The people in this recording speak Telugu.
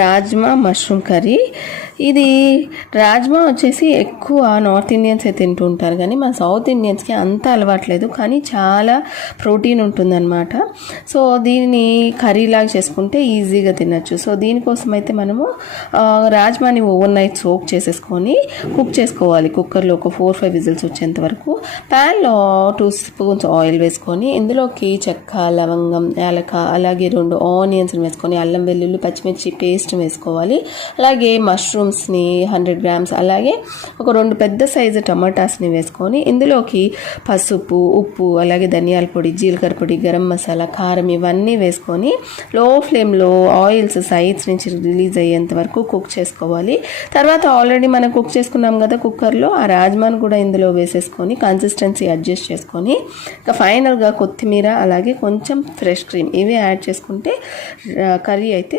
Rajma mushroom curry. ఇది రాజ్మా వచ్చేసి ఎక్కువ నార్త్ ఇండియన్సే తింటూ ఉంటారు, కానీ మన సౌత్ ఇండియన్స్కి అంత అలవాట్లేదు, కానీ చాలా ప్రోటీన్ ఉంటుందన్నమాట. సో దీన్ని కర్రీలాగా చేసుకుంటే ఈజీగా తినచ్చు. సో దీనికోసం అయితే మనము రాజ్మాని ఓవర్ నైట్ సోక్ చేసేసుకొని కుక్ చేసుకోవాలి కుక్కర్లో ఒక 4-5 విజిల్స్ వచ్చేంత వరకు. ప్యాన్లో 2 స్పూన్స్ ఆయిల్ వేసుకొని ఇందులోకి చెక్క, లవంగం, యాలక, అలాగే 2 ఆనియన్స్ వేసుకొని అల్లం వెల్లుల్లి పచ్చిమిర్చి పేస్ట్ వేసుకోవాలి. అలాగే మష్రూమ్స్ని 100 గ్రామ్స్, అలాగే ఒక 2 పెద్ద సైజు టమాటాస్ని వేసుకొని ఇందులోకి పసుపు, ఉప్పు, అలాగే ధనియాల పొడి, జీలకర్ర పొడి, గరం మసాలా, కారం ఇవన్నీ వేసుకొని లో ఫ్లేమ్లో ఆయిల్స్ సైడ్స్ నుంచి రిలీజ్ అయ్యేంత వరకు కుక్ చేసుకోవాలి. తర్వాత ఆల్రెడీ మనం కుక్ చేసుకున్నాం కదా కుక్కర్లో, ఆ రాజ్మాను కూడా ఇందులో వేసేసుకొని కన్సిస్టెన్సీ అడ్జస్ట్ చేసుకొని ఇంకా ఫైనల్గా కొత్తిమీర అలాగే కొంచెం ఫ్రెష్ క్రీమ్ ఇవి యాడ్ చేసుకుంటే కర్రీ అయితే